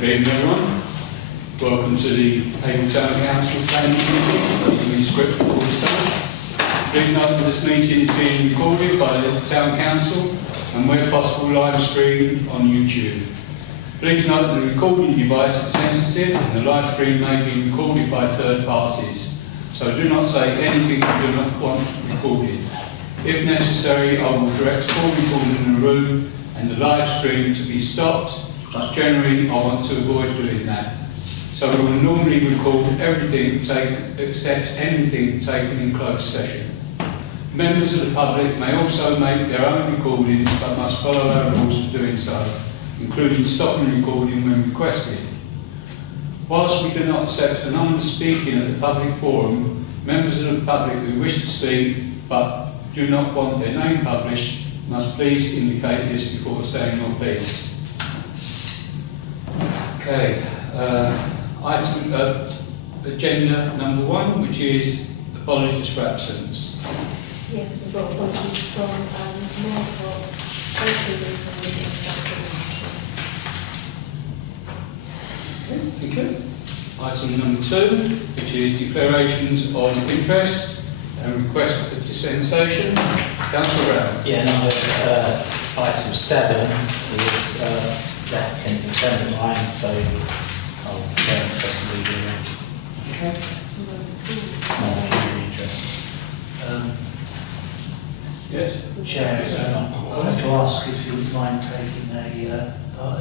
Good evening, everyone. Welcome to the Haverhill Town Council planning meeting. That's the script before we start. Please note that this meeting is being recorded by the Town Council and where possible live streamed on YouTube. Please note that the recording device is sensitive and the live stream may be recorded by third parties. So do not say anything you do not want recorded. If necessary, I will direct all recording in the room and the live stream to be stopped, but generally I want to avoid doing that. So we will normally record everything except anything taken in closed session. Members of the public may also make their own recordings but must follow our rules for doing so, including stopping recording when requested. Whilst we do not accept anonymous speaking at the public forum, members of the public who wish to speak but do not want their name published must please indicate this before saying your piece. Okay, agenda number 1, which is apologies for absence. Yes, we've got apologies from Michael, Thank you. Item number 2, which is declarations of interest and request for dispensation. Councillor Brown. Yeah, number item 7 is the applicant defendant line, so I'll press the legal. Okay. Yes. Chair, I'd like to ask if you would mind taking a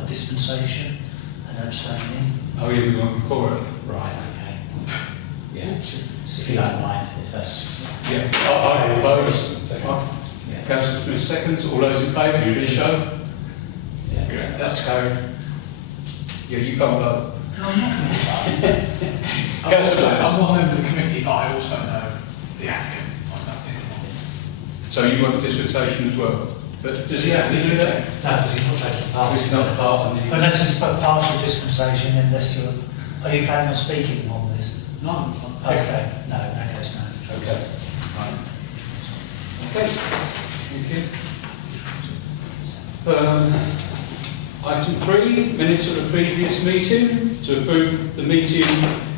dispensation and abstaining. Oh yeah, we won't record it. Right, okay. Yeah, if you don't mind, if that's... Yeah, I propose. Yeah. Councillor Smith seconds. All those in favour, you please show. Yeah. That's carried. Yeah, you can't vote. No, I'm not going to vote. Councillor I'm Smith. not a member of the committee, but I also know the applicant. I know him. So you want dispensation as well? But does he have to do that? No, because he's not taking part. He's not part of the... Unless it's partial dispensation, unless you're... Are you planning on speaking on this? No, I'm not. Okay, no, in that case, no. Okay. Right. Okay. Thank you. Item 3, minutes of the previous meeting. To approve the meeting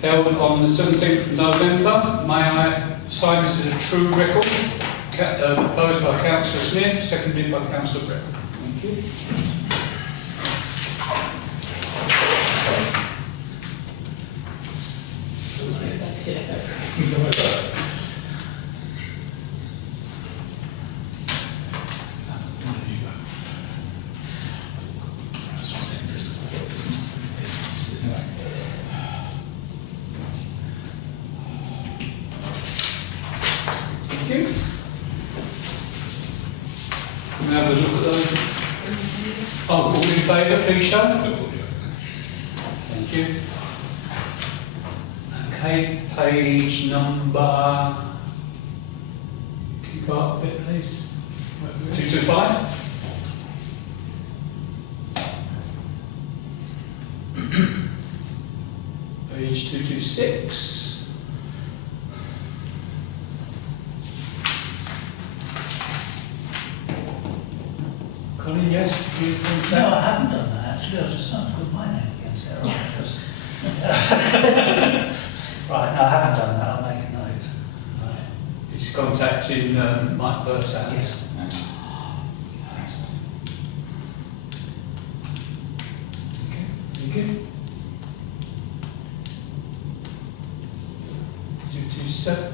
held on the 17th of November. May I sign this as a true record? Proposed by Councillor Smith, seconded by Councillor Brown. Thank you. Thank you. Can we have a look at those? Oh, all in favour, please show. Thank you. Okay, page number... Can you go up a bit, please? 225. Page 226. Colin, yes? Do you think so? No, I haven't done that, actually. I was just trying to put my name against it. Right, no, I haven't done that. I'll make a note. Right. It's contacting Mike Bursa. Yes. Thank you. 227.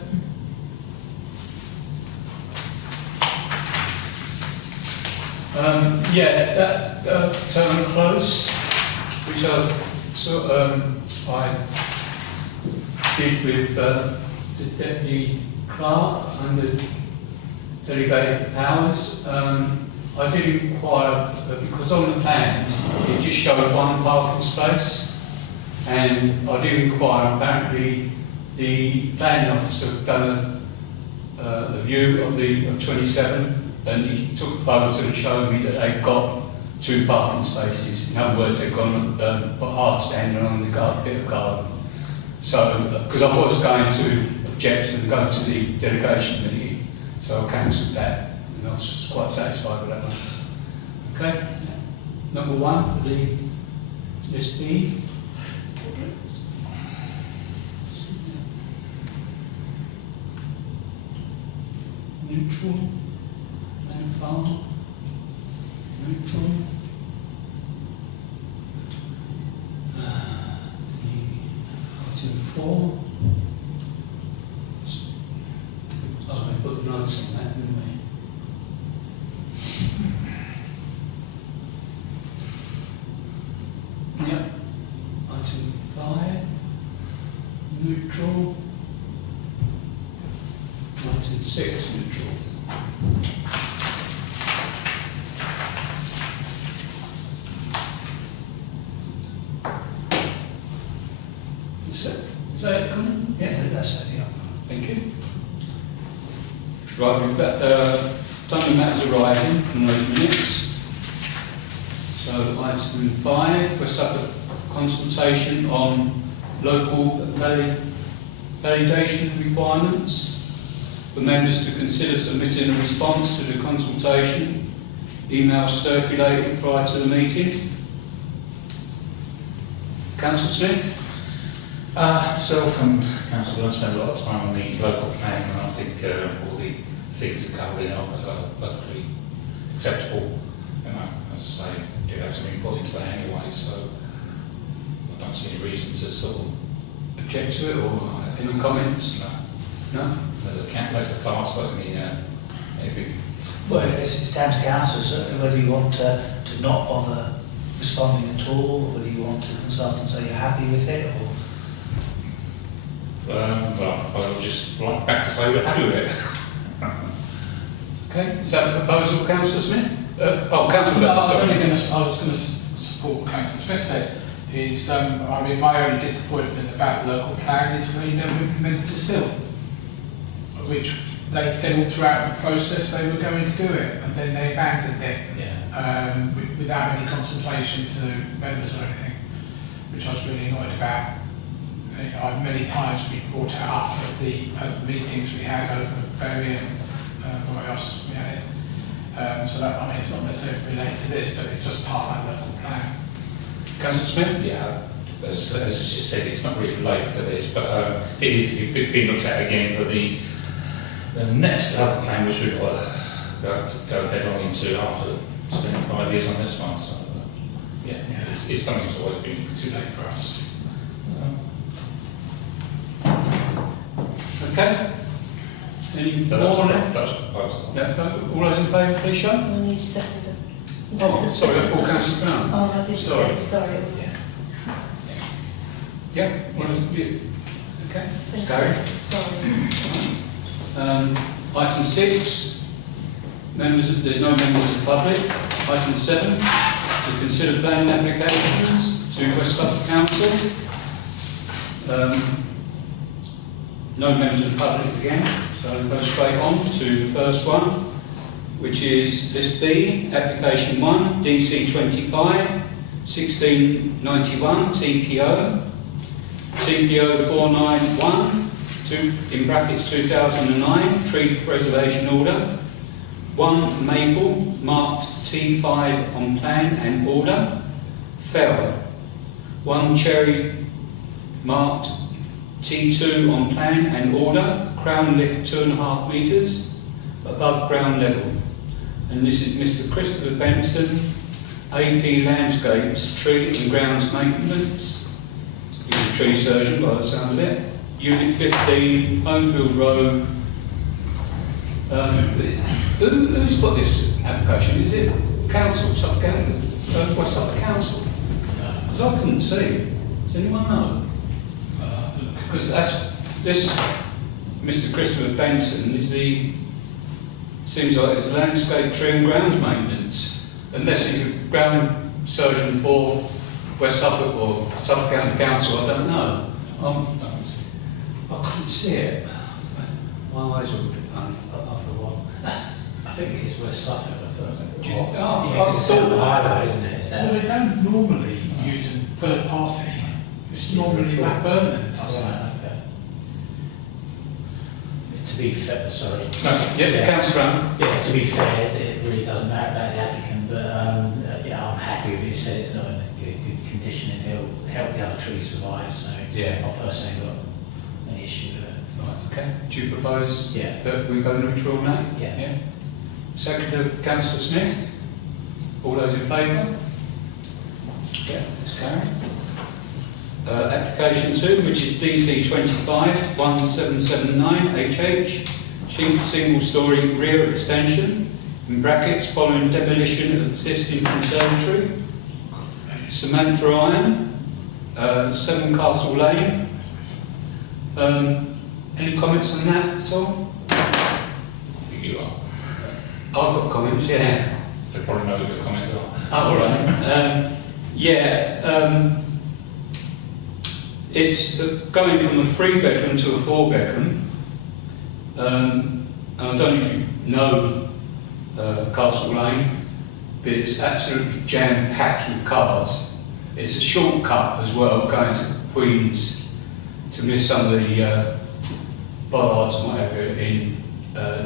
Yeah, that term close, which I did with the Deputy Clerk under delegated powers. I did inquire, because on the plans it just showed one parking space, and I did inquire. Apparently the planning officer had done a view of 27, and he took a photo and showed me that they've got 2 parking spaces. In other words, they've gone put hard standing on the bit of garden. So, because I was going to object and go to the delegation meeting, so I cancelled that, and I was quite satisfied with that one. Okay, number 1 for the List B. Neutral and farm. Neutral. Item 4. Oh, we put the notes on that, didn't we? Yep. Item 5. Neutral. Item 6. Neutral. Is that it, Colin? Yeah, that's it, yeah. Thank you. Right, we've got done the matters arising from those minutes. So item 5, West Suffolk consultation on local validation requirements. For members to consider submitting a response to the consultation, emails circulated prior to the meeting. Councillor Smith? Myself and Council Blunt spend a lot of time on the local plan, and I think all the things that covered in are locally acceptable. And as I say, do have some input into that anyway, so I don't see any reason to sort of Object to it, or any comments? No. No? Unless the class got anything. Well, it's down to council, so whether you want to not bother responding at all, or whether you want to consult and say you're happy with it, or... Well, I would just like back to say we're happy with it. Okay, is that a proposal, Councillor Smith? Councillor No, Bell, sorry. I was going to support what Councillor Smith said. I mean, my only disappointment about the local plan is we never implemented the SIL, which they said all throughout the process they were going to do it, and then they abandoned it without any consultation to members or anything, which I was really annoyed about. Many times we brought it up at the meetings we had over Bury and where else we had it. So that, I mean, it's not necessarily related to this, but it's just part of that local plan. Councillor Smith? Yeah, as you said, it's not really related to this, but it's been looked at again for the next other plan, which we've got to go head on into after spending 5 years on this one. So, it's something that's always been considered for us. Okay. Any So more on that? that's a proposal. Yeah, no, all those in favour, please show. We need to second it. Oh, sorry, I thought Councillor Brown. Oh, I did Sorry. say, sorry. Yeah, okay, Thank Gary. you. Sorry. Item 6, there's no members of the public. Item 7, to consider planning applications to West Suffolk Council. No members of the public again, so we'll go straight on to the first one, which is List B, Application 1, DC 25, 1691, TPO, TPO 491, in brackets 2009, Tree Preservation Order, 1 Maple, marked T5 on plan and order, fell, 1 Cherry, marked T2 on plan and order, crown lift 2.5 metres above ground level. And this is Mr. Christopher Benson, AP Landscapes, Tree and Grounds Maintenance. He's a tree surgeon by the sound of it. Unit 15, Homefield Road. Who's got this application? Is it Council, Suffolk Council? West Suffolk Council? Because I couldn't see. Does anyone know? Because this Mr. Christopher Benson seems like it's landscape, tree and grounds maintenance, unless he's a ground surgeon for West Suffolk or Suffolk County Council, I don't know. I couldn't see it. My eyes were a bit funny after a while. I think it's West Suffolk, I thought. It's on the highway, isn't it? Well, they don't normally use a third party. It's normally Matt Burnham does it. To be fair, sorry. Councillor Brown. Yeah, to be fair, it really doesn't matter about the applicant, but I'm happy with it. He said it's not in good condition and it'll help the other trees survive, so Yeah. I personally got any issue with it. Right, okay. Do you propose Yeah. that we go neutral on that? Yeah. Second, Councillor Smith. All those in favour? Yeah, that's carried. Application 2, which is DC 25-1779 HH, single storey rear extension, in brackets, following demolition of existing conservatory. Samantha Iron, 7 Castle Lane. Any comments on that at all? I think you are. I've got comments, yeah. They probably know what the comments are. Oh, all right. It's going from a 3-bedroom to a 4-bedroom. And I don't know if you know Castle Lane, but it's absolutely jam-packed with cars. It's a shortcut as well, going to Queens to miss some of the bollards and whatever in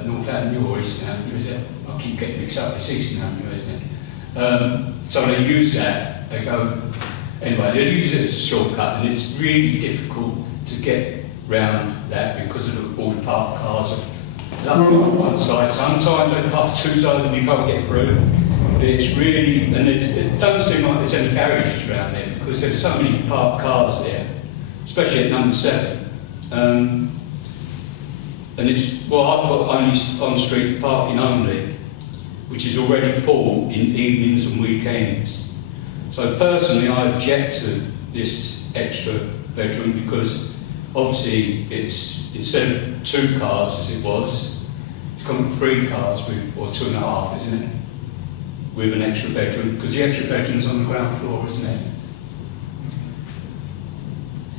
North Avenue or Eastern Avenue, is it? I keep getting mixed up, it's Eastern Avenue, isn't it? So they use that, they go, anyway, they use it as a shortcut, and it's really difficult to get round that because of all the parked cars on one side. Sometimes they park 2 sides and you can't get through. But it's really, and it doesn't seem like there's any garages around there because there's so many parked cars there, especially at number 7. And it's, well, I've got only on-street parking only, which is already full in evenings and weekends. So personally, I object to this extra bedroom because obviously it's, instead of 2 cars as it was, it's come with 3 cars with, or 2.5, isn't it? With an extra bedroom, because the extra bedroom's on the ground floor, isn't it?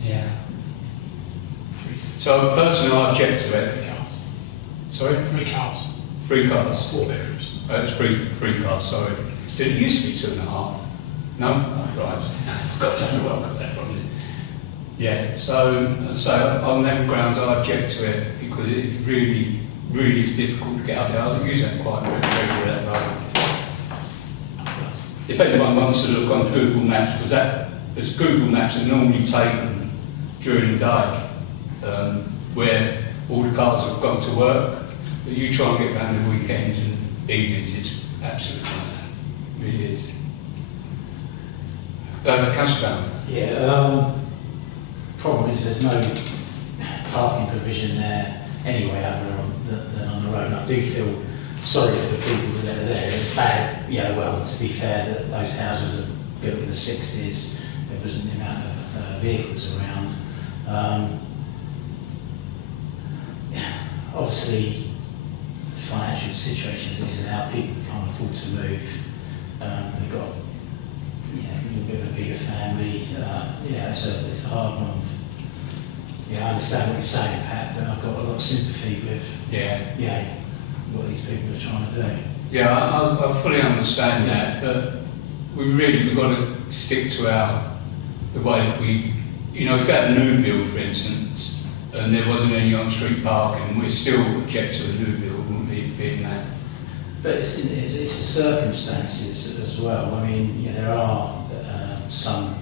Yeah. So personally, I object to it. 3 cars. Sorry? 3 cars. 3 cars. 4 bedrooms. It's 3 cars, sorry. Did it used to be 2.5? No? Oh, right. I've got something well got that from you. Yeah, so on them grounds I object to it because it really is difficult to get up there. I use that quite regularly that road. If anyone wants to look on Google Maps, because that as Google Maps are normally taken during the day, where all the cars have gone to work, but you try and get around the weekends and evenings, it's absolutely like that. It really is. Councillor Brown. Yeah, problem is there's no parking provision there anyway other than on the road. And I do feel sorry for the people that are there. It's bad, well, to be fair, that those houses are built in the 60s. There wasn't the amount of vehicles around. Obviously, the financial situation as it is now, people can't afford to move. They've got a little bit of a bigger family. It's a hard one. I understand what you're saying, Pat, but I've got a lot of sympathy with what these people are trying to do. Yeah, I fully understand that, but we've got to stick to the way that we, if you had a new build, for instance, and there wasn't any on-street parking, we still object to a new build, wouldn't we, being that? But it's the circumstances as well. I mean, there are some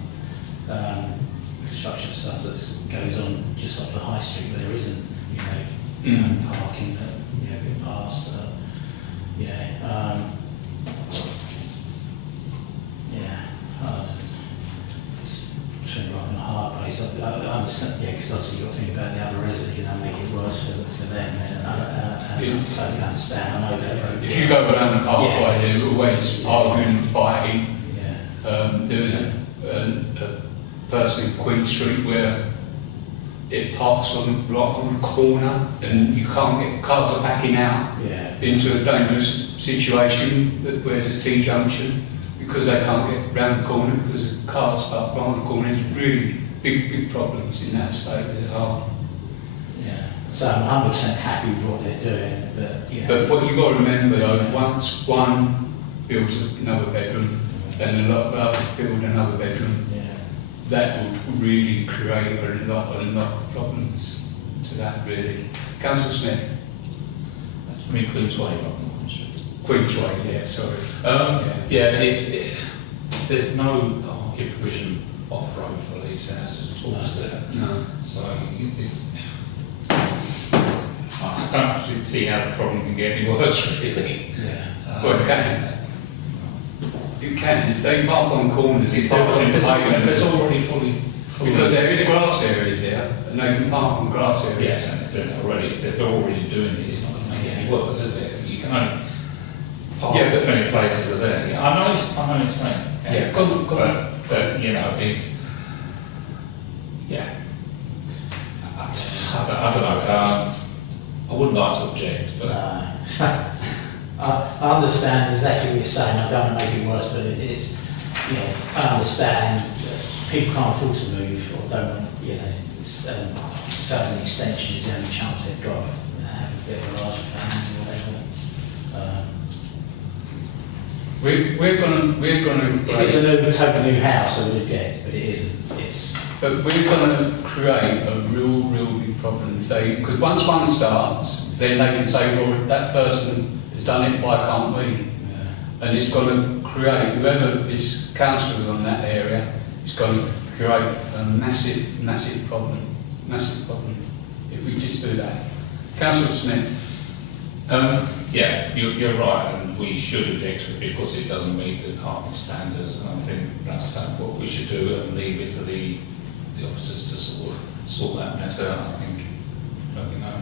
construction stuff that goes on just off the high street where there isn't, parking that get past. It's between a rock and a hard place. I understand, because obviously you've got to think about the other residents, make it worse for them. I totally understand. I know that. If you go around the parkway, there's always arguing and fighting. There was a person in Queen Street where it parks on the corner and you can't get, cars are backing out into a dangerous situation where there's a T-junction because they can't get round the corner because the cars parked on the corner. There's really big problems in that state as well. So I'm 100% happy with what they're doing, But what you've got to remember though, once one builds another bedroom and a lot of others build another bedroom, that would really create a lot of problems to that really. Councillor Smith. Queen's Way, Queen's Way, sorry. There's no give provision off-road for these houses at all, is there? No. So you just, I don't actually see how the problem can get any worse, really. Yeah. Well, it can. It can. If they park on corners, if they're on If pavement, it's already fully because there is grass areas there, and they can park on grass areas. yes, and they're doing it already. If they're already doing it, it's not going to make any worse, is it? You can only park Yeah, as but- many places are there. Yeah, I know what you're saying. Yeah, go on. But you know, it's yeah. I don't know. I wouldn't like to object, but No. I understand exactly what you're saying. I don't want to make it worse, but it is, you know, I understand that people can't afford to move or don't want, you know, it's an extension is the only chance they've got of having a bit of a larger family or whatever. We're gonna. If it's a totally new house, I would object, but it isn't. It's But we're going to create a real big problem if they, because once one starts, then they can say, well, that person has done it, why can't we? And it's going to create, whoever is councillors on that area, it's going to create a massive problem if we just do that. Councillor Smith. yeah, you're right, and we should object to it because it doesn't meet the parking standards. And I think that's what we should do and leave it to the officers to sort that mess out. I think, you know.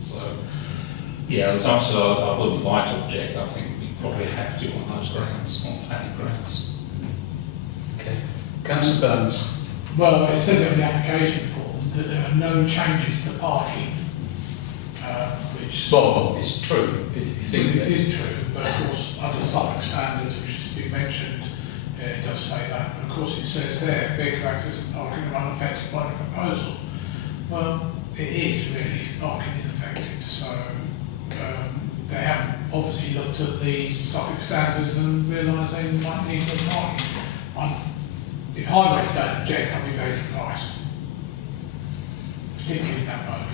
So, yeah, as much as I would like to object, I think we probably have to on those grounds, on planning grounds. Okay. Councillor Burns. Well, it says in the application form that there are no changes to parking, which Well, it's true. If you think it is true, but of course under Suffolk standards, which has been mentioned, it does say that. But of course it says there, vehicle access and parking are unaffected by the proposal. Well, it is really, parking is affected, so they haven't obviously looked at the Suffolk standards and realised they might need more parking. If highways don't object, I'll be very surprised, particularly in that road.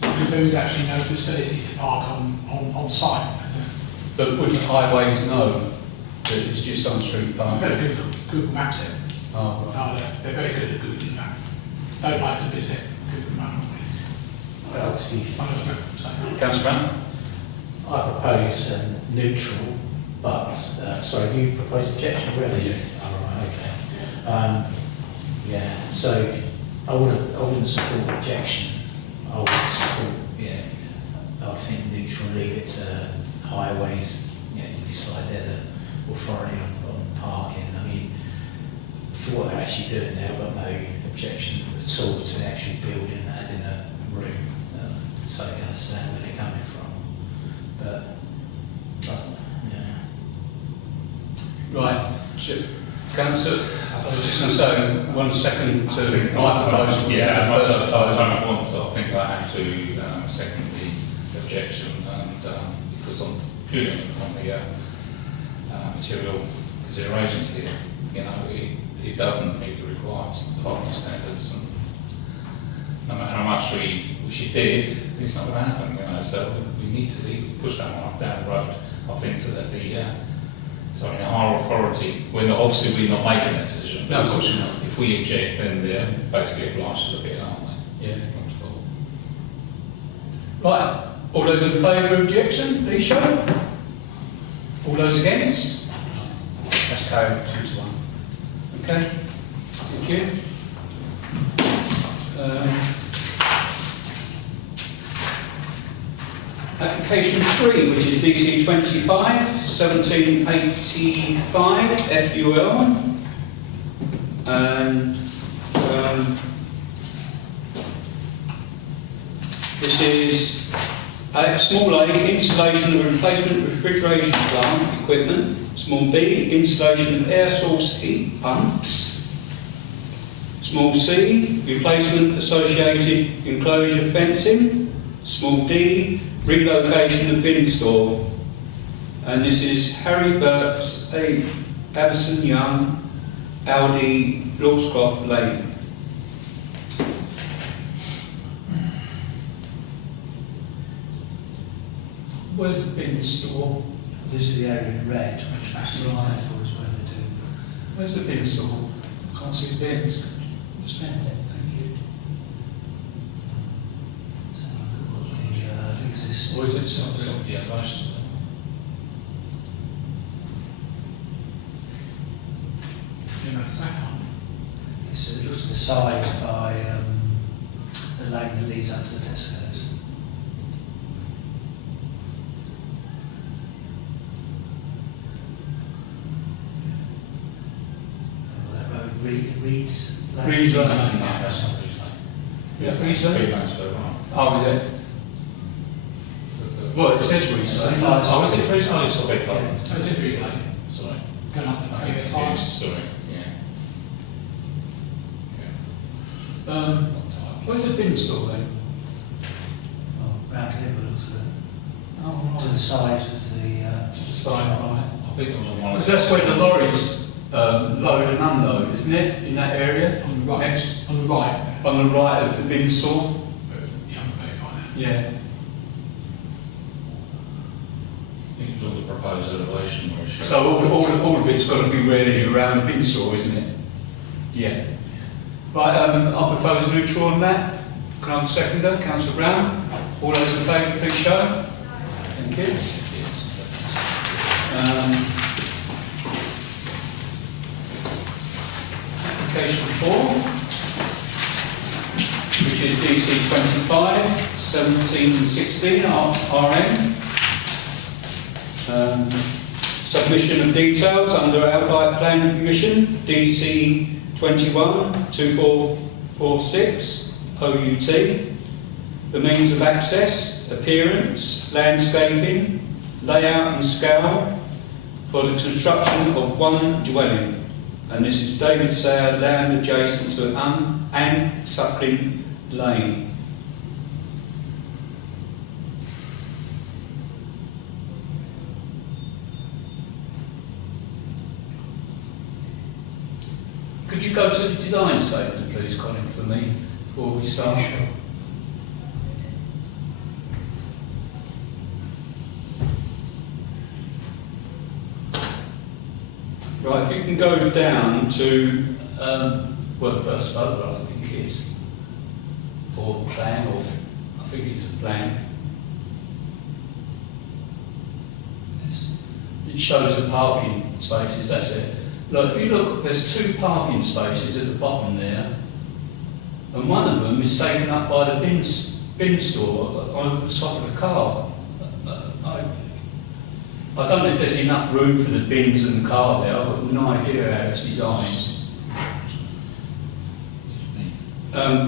Because there is actually no facility to park on site, is there? But wouldn't highways know that it's just on street I'm parking? very good at Google Maps it. Oh, right. No, they're very good at Google Maps. Don't like to visit Google Maps. well, to be Councillor Brown. I propose neutral, but, sorry, have you proposed objection already? Oh, right, okay. Yeah, so I wouldn't support objection. I would support, yeah, I would think neutral, leave it to highways, you know, to decide they're the authority on parking. I mean, for what they're actually doing there, I've got no objection at all to actually building that in a room, so I can understand where they're coming from. But yeah. Right. Councillor, I was just going to say 1 second to my proposal. Yeah, I first proposal. don't want to. I think I have to second the objection, and because on purely on the material considerations here, you know, it doesn't meet the required parking standards, and no matter how much we did, it's not going to happen. You know, so we need to push that one up down the road. I think so that so in our authority, we're obviously not making that decision. No, of course not. If we object, then they're basically obliged to look at it, aren't they? Yeah. Right. All those in favour of objection, please show. All those against? That's carried 2-1. Okay. Thank you. Application 3, which is DC 25, 1785 FUL. And this is a small A, installation of replacement refrigeration plant equipment. Small B, installation of air source heat pumps. Small C, replacement associated enclosure fencing. Small D, relocation of bin store. And this is Harry Burks, 8 Addison Young, Audi, Lawscroft Lane. Where's the bin store? This is the area in red, which that's right for us where they're doing Where's the bin store? Can't see the bins. Just found it, thank you. So what the existing. Or is it something? Yeah, most. You know, is that one? It looks to the side by the lane that leads up to the Tesco's. Well, that road Reed's Lane. Reed's Lane. No, that's not Reed's Lane. Yeah, Reed's Lane? Reed's Lane's further on. Oh, is it? Well, it says Reed's It's Lane. a five- Oh, is it Reed's? Oh, it's a big problem. Oh, it is Reed Lane. Sorry. Going up to I three think at it's times. sorry. Yeah. Um, Not tight. where's the bin store then? Oh, round here, but looks Oh, to the side of the. To the side, right. I think it was on one of Because that's where the lorries load and unload, isn't it? In that area? On the right. Next, On the right. on the right of the bin store? Yeah, I'm very fine. Yeah. I think it was on the proposed elevation where it showed. So all of it's got to be really around the bin store, isn't it? Yeah. Right, I'll propose neutral on that. Can I have a seconder? Councillor Brown. All those in favour, please show. Thank you. Application 4, which is DC 25, 17 and 16, RM. Submission of details under Outright Planning Permission, DC 21 2446, OUT. The means of access, appearance, landscaping, layout and scale for the construction of one dwelling. And this is David Sayer, land adjacent to Anne Suckling Lane. Could you go to the design statement, please, Colin, for me, before we start? Sure. Right, if you can go down to, well, the first photograph, I think it is, or plan, or I think it's a plan. It shows the parking spaces, that's it. Look, if you look, there's 2 parking spaces at the bottom there, and one of them is taken up by the bin store on the top of the car. I don't know if there's enough room for the bins and the car there. I've got no idea how it's designed.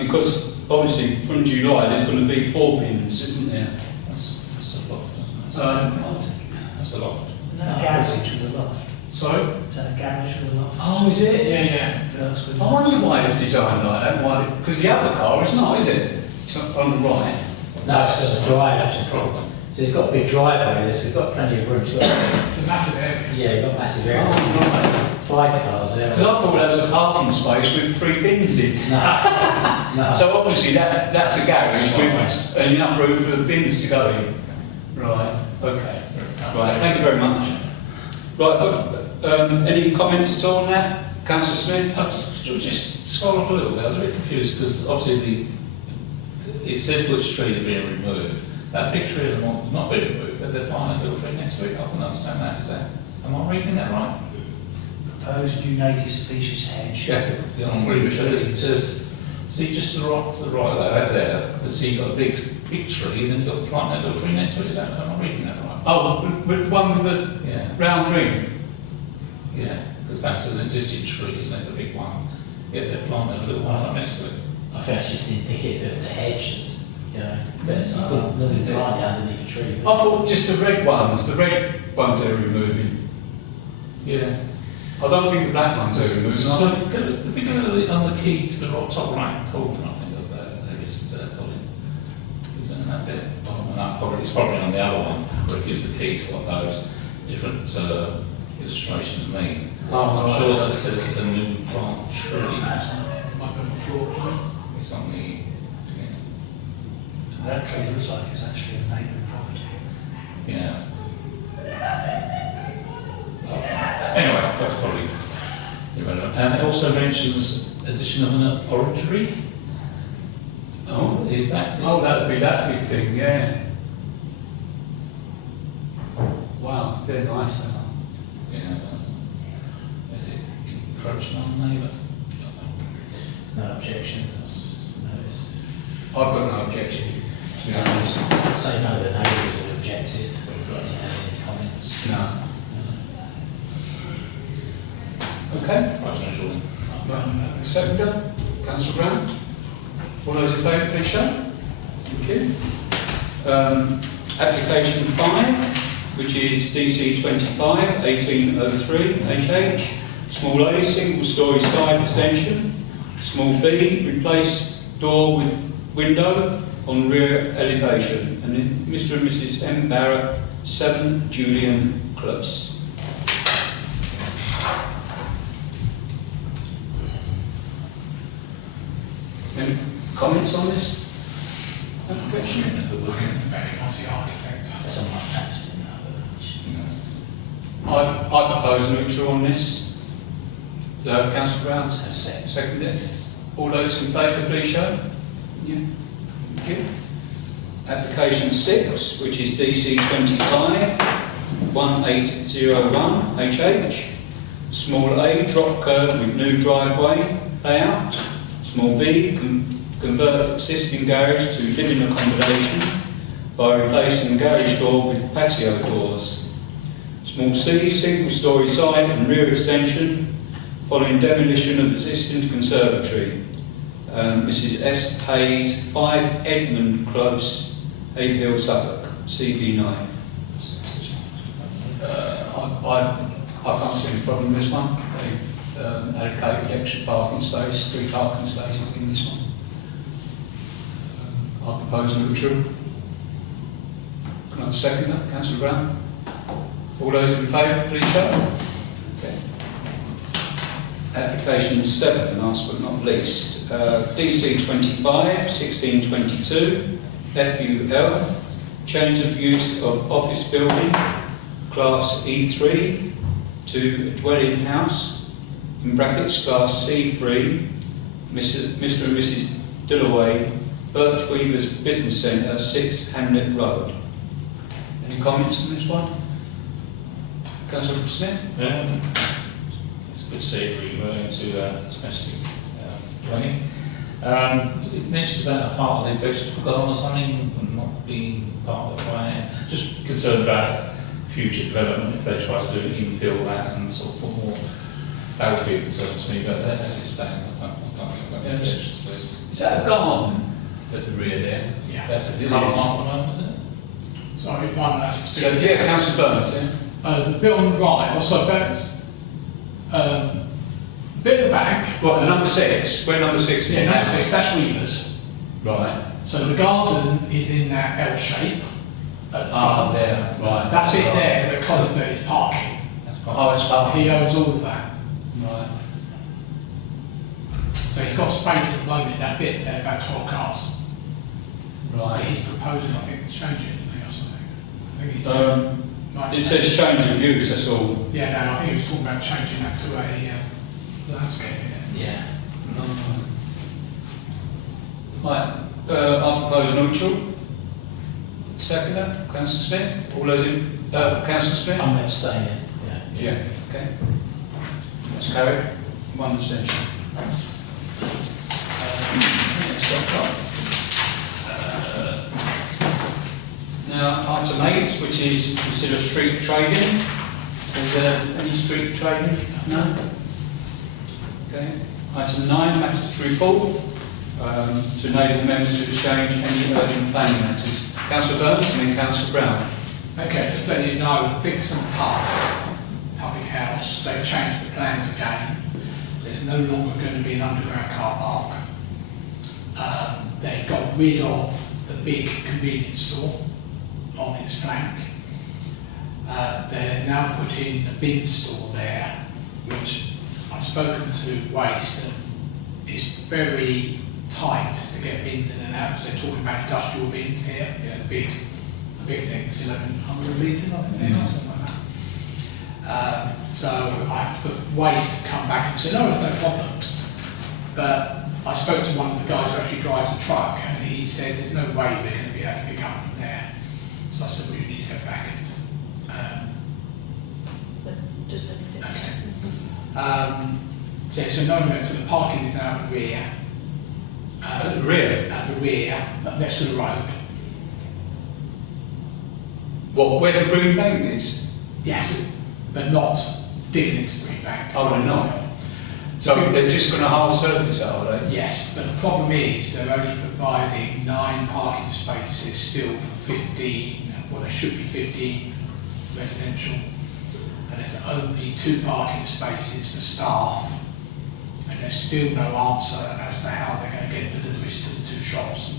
Because obviously from July there's going to be 4 bins, isn't there? That's a loft, isn't it? That's a loft. No, garage with a loft. Sorry? Is that a garage with a loft? Oh, is it? Yeah, yeah. First with I wonder why it's designed like that. Why? Because the other car is not, is it? It's on the right. No, it's a drive. That's a problem. So you've got a big driveway there, so you've got plenty of room. It's a massive area. Yeah, you've got massive area. Oh, right. 5 cars there. Because I thought that was a parking space with 3 bins in. No. So obviously that's a garage with enough room for the bins to go in. Right, okay. Right, thank you very much. Right, any comments at all on that? Councillor Smith? I just scroll up a little bit. I was a bit confused because obviously it says which trees are being removed. That big tree at the moment is not being removed, but they're planting a little tree next to it. I can understand that. Is that? Am I reading that right? proposed new native species hedge. Yes, the green trees. See, just to the right of that there, see you've got a big tree, and then you've got the plant that little tree next to it. Is that? Am I reading that right? Oh, with one with the Yeah. round green? Yeah, because that's an existing tree, isn't it? The big one. Yeah, they're planting a little one right next to it. I think that's just indicative of the hedges, you know, but it's not normally planted underneath a tree. I thought just the red ones they're removing. Yeah. I don't think the black ones are removing. So, are they? if you go on the key to the top right corner, I think of that, there is Colin. Is that that bit? Oh, no, it's probably on the other one, where it gives the key to what those different illustrations mean. Oh, I'm sure that says a new plant tree. Might be on the floor plan. It's on the. That tree looks like it's actually a neighbouring property. Yeah. Anyway, that's probably And it also mentions addition of an orangery. Oh, is that? Oh, that would be that big thing, yeah. Wow, they're nice. They are. Yeah. Is it encroaching on the neighbour? There's no objections, I've noticed. I've got no objection, to be honest. Say none of the neighbours have objected, we've got any comments. No. Okay. Residential then. Seconder, Councillor Brown. All those in favour, please show. Thank you. Application 5, which is DC 25 1803 HH. Small A, single storey side extension. Small B, replace door with window on rear elevation. And then Mr. and Mrs. M. Barrett, 7 Julian Close. Any comments on this application? Looking at the architect. Something like that, I propose neutral on this. So, Councillor Brown, second it. All those in favour, please show. Yeah. Thank you. Application 6, which is DC 25 1801 HH. Small A, drop curb with new driveway layout. Small B, convert existing garage to living accommodation by replacing the garage door with patio doors. Small C, single storey side and rear extension following demolition of existing conservatory. Mrs. S. Hayes, 5 Edmund Close, Haverhill, Suffolk, CB9. I can't see any problem with this one. They've allocated extra parking space, 3 parking spaces in this one. I propose neutral. Can I second that, Councillor Brown? All those in favour, please show. Okay. Application 7, last but not least. DC 25 1622 FUL. Change of use of office building, class E3 to dwelling house, in brackets class C3, Mr. and Mrs. Dillaway, Birch Weaver's Business Centre, 6 Hamlet Road. Any comments on this one? Councillor Smith? Yeah. It's good to see if we were into domestic dwelling. It mentions about a part of the vegetable garden or something, and not being part of the plan. Just concerned about future development if they try to do infill that and sort of put more. That would be a concern to me, but as it stands, I don't think I've got any objections to this. Is that a garden at the rear there? Yeah. That's a Colour village. mark at the moment, is it? Sorry, one that's So, yeah, Councillor Burns, yeah? the bit on the right, also bit at the back. What, number 6? Where number 6 is? Yeah, number 6, that's Weaver's. Right. So the garden is in that L shape. At the front. there, right. That bit there, where column 30 is parking. That's part Oh, it's parking. He owns all of that. Right. So he's got space at the moment in that bit there, about 12 cars. But Right. he's proposing, I think, to change it, or something. I think he's. Right. It says change of use, that's all. Yeah, no, I think he was talking about changing that to a landscape in it. Yeah. Right, I propose neutral. Seconder, Councillor Smith. All those in, Councillor Smith? I'm abstaining, yeah. Yeah, okay. That's carried. 1 abstention. Next up, now, item 8, which is consider street trading. Is there any street trading? No? Okay. Item 9, matters to report. To enable members to exchange any urgent planning matters. Councillor Burns and then Councillor Brown. Okay, just letting you know, Vixen Park, public house, they've changed the plans again. There's no longer going to be an underground car park. They've got rid of the big convenience store on its flank. They're now putting a bin store there, which I've spoken to Waste, and it's very tight to get bins in and out, because they're talking about industrial bins here, you know, the big things, 1100 litres, I think they are, something like that. So I had to put waste to come back and say, no, there's no problems. But I spoke to one of the guys who actually drives the truck, and he said there's no way they're going to be able to pick up from there. So I said, well, you need to go back. But just when you finish. Okay. So no, so the parking is now at the rear. At the rear? At the rear, next to the road. What, where the green bank is? Yeah, but not digging into the green bank. Oh, they're not. So they're just going to hard surface, are they? Yes, but the problem is they're only providing 9 parking spaces still for 15, well there should be 15 residential, and there's only 2 parking spaces for staff, and there's still no answer as to how they're going to get deliveries to the 2 shops.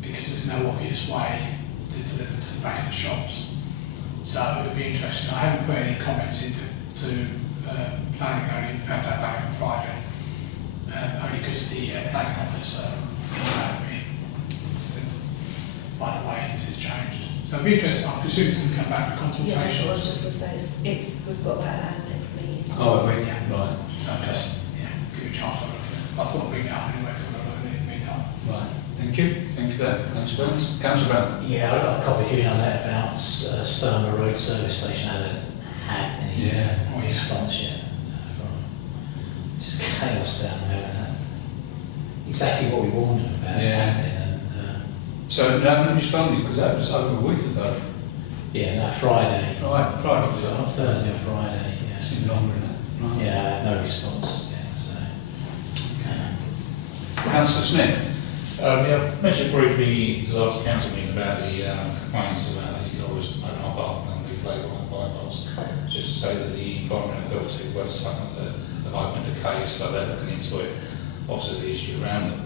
Because there's no obvious way to deliver to the back of the shops. So it would be interesting. I haven't put any comments into planning, I only found out back on Friday, only because the planning officer emailed me. Said, by the way, this has changed. So it'd be interesting. I presume it's going to come back for Yeah, consultation. so I was just going to say, we've got that at our next meeting. Oh, we, Yeah. right. So just give it a chance to look at it. I thought I'd bring it up anyway if I'm going to look at it in the meantime. Right. Thank you. Thank you for that. Councillor Burns. Councillor Brown. Yeah, I got a copy here on that about Sturmer Road Service Station. I haven't had any response yet from it's chaos down there, and that's exactly what we warned them about is happening. And So no one responded because that was over a week ago. yeah, no, Friday, Right, Friday was on Thursday or Friday. It's Yeah, longer than that. Right. yeah, I had no response. Yeah, so Councillor Smith. Yeah, I mentioned briefly the last council meeting about the complaints about the lorries open up parking on the Labour bypass. Just to say that the environmental health team was something that opened the case, so they're looking into it. Obviously, the issue around the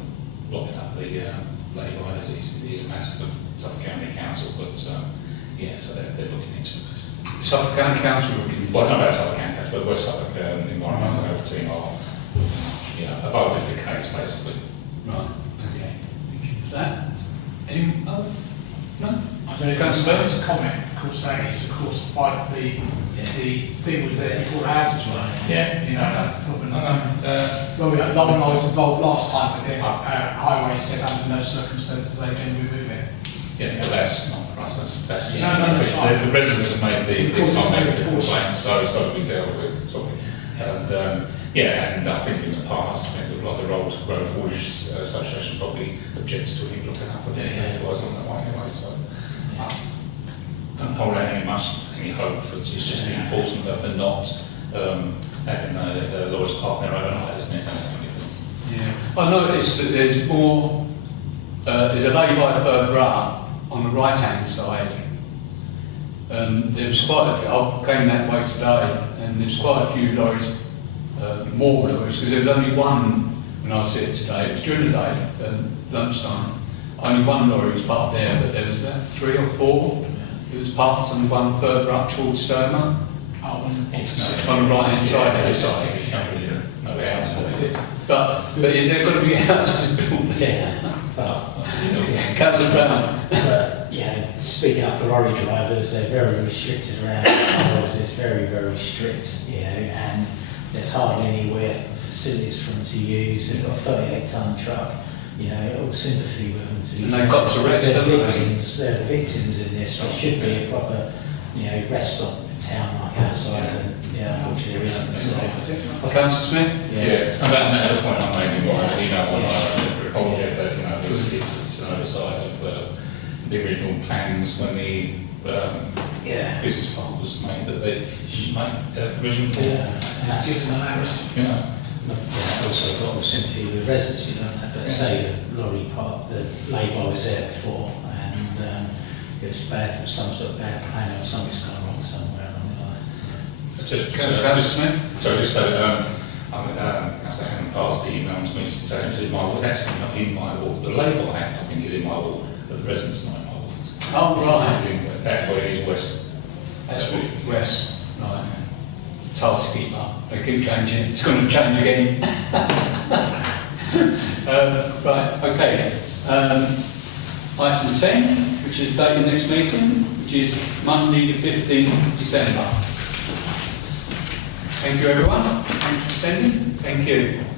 blocking up the Labour is a matter for Suffolk County Council, but yeah, so they're looking into it. Suffolk County Council looking into Well, not about Suffolk County Council, but West Suffolk environmental health team are, have opened the case basically. Right. Okay. Thank you for that. Any other? No? I don't know, Councillor there's a comment, of course, saying it's, of course, like the thing was there before the houses were. Yeah. You know, that's the problem. No, Well, we had Long was involved last time with it. Highway said under no circumstances they can remove it. yeah, but that's not right. That's No, that's fine. the residents have made the Of course, it's made comment, the before. complaint, so it's got to be dealt with. Sorry. And yeah, and I think in the past, I think like the Road Wash Association probably objected to him looking up at it. It was on that way anyway, so don't hold out any hope for it. It's just the enforcement of the not having the lorries park there overnight, isn't it? That's the only thing. Yeah. I noticed that there's more, there's a lay-by further up on the right-hand side. There was quite a few, I came that way today, and there's quite a few lorries, more lorries, because there was only one when I see it today. It was during the day, lunchtime. Only one lorry was parked there, but there was about 3 or 4. It was parked on the one further up towards Sturmer. It's On the right-hand side. It's not really no house. But is there going to be houses built there? yeah, but Councillor Brown. But, speaking up for lorry drivers, they're very restricted around cars. It's very, very strict, and there's hardly anywhere for facilities for them to use. They've got a 38-ton truck, all sympathy with them to be And they've got to rest, they're haven't they? victims. They're the victims in this. There should be a proper, rest stop in town like outside, and unfortunately there isn't. So, Councillor Smith? Yeah, and that's the point I made in my email when I recalled it, that it's an oversight of the original plans when the business plan was made, that they should make provision for. and that's, Give them an hours. I've also got all sympathy with residents, but say the lorry park, the lay-by was there before, and it was bad, some sort of bad plan, or something's gone wrong somewhere along the line. Councillor Smith? So just so that I haven't passed the email to me to say it was in my ward. It's actually not in my ward. The Labour I think is in my ward, but the residents not in my ward. Oh, right. That way is west. That's west. Right. It's hard to keep up. They keep changing. It's going to change again. Right, okay. Item 10, which is date of next meeting, which is Monday the 15th of December. Thank you everyone. Thanks for attending. Thank you.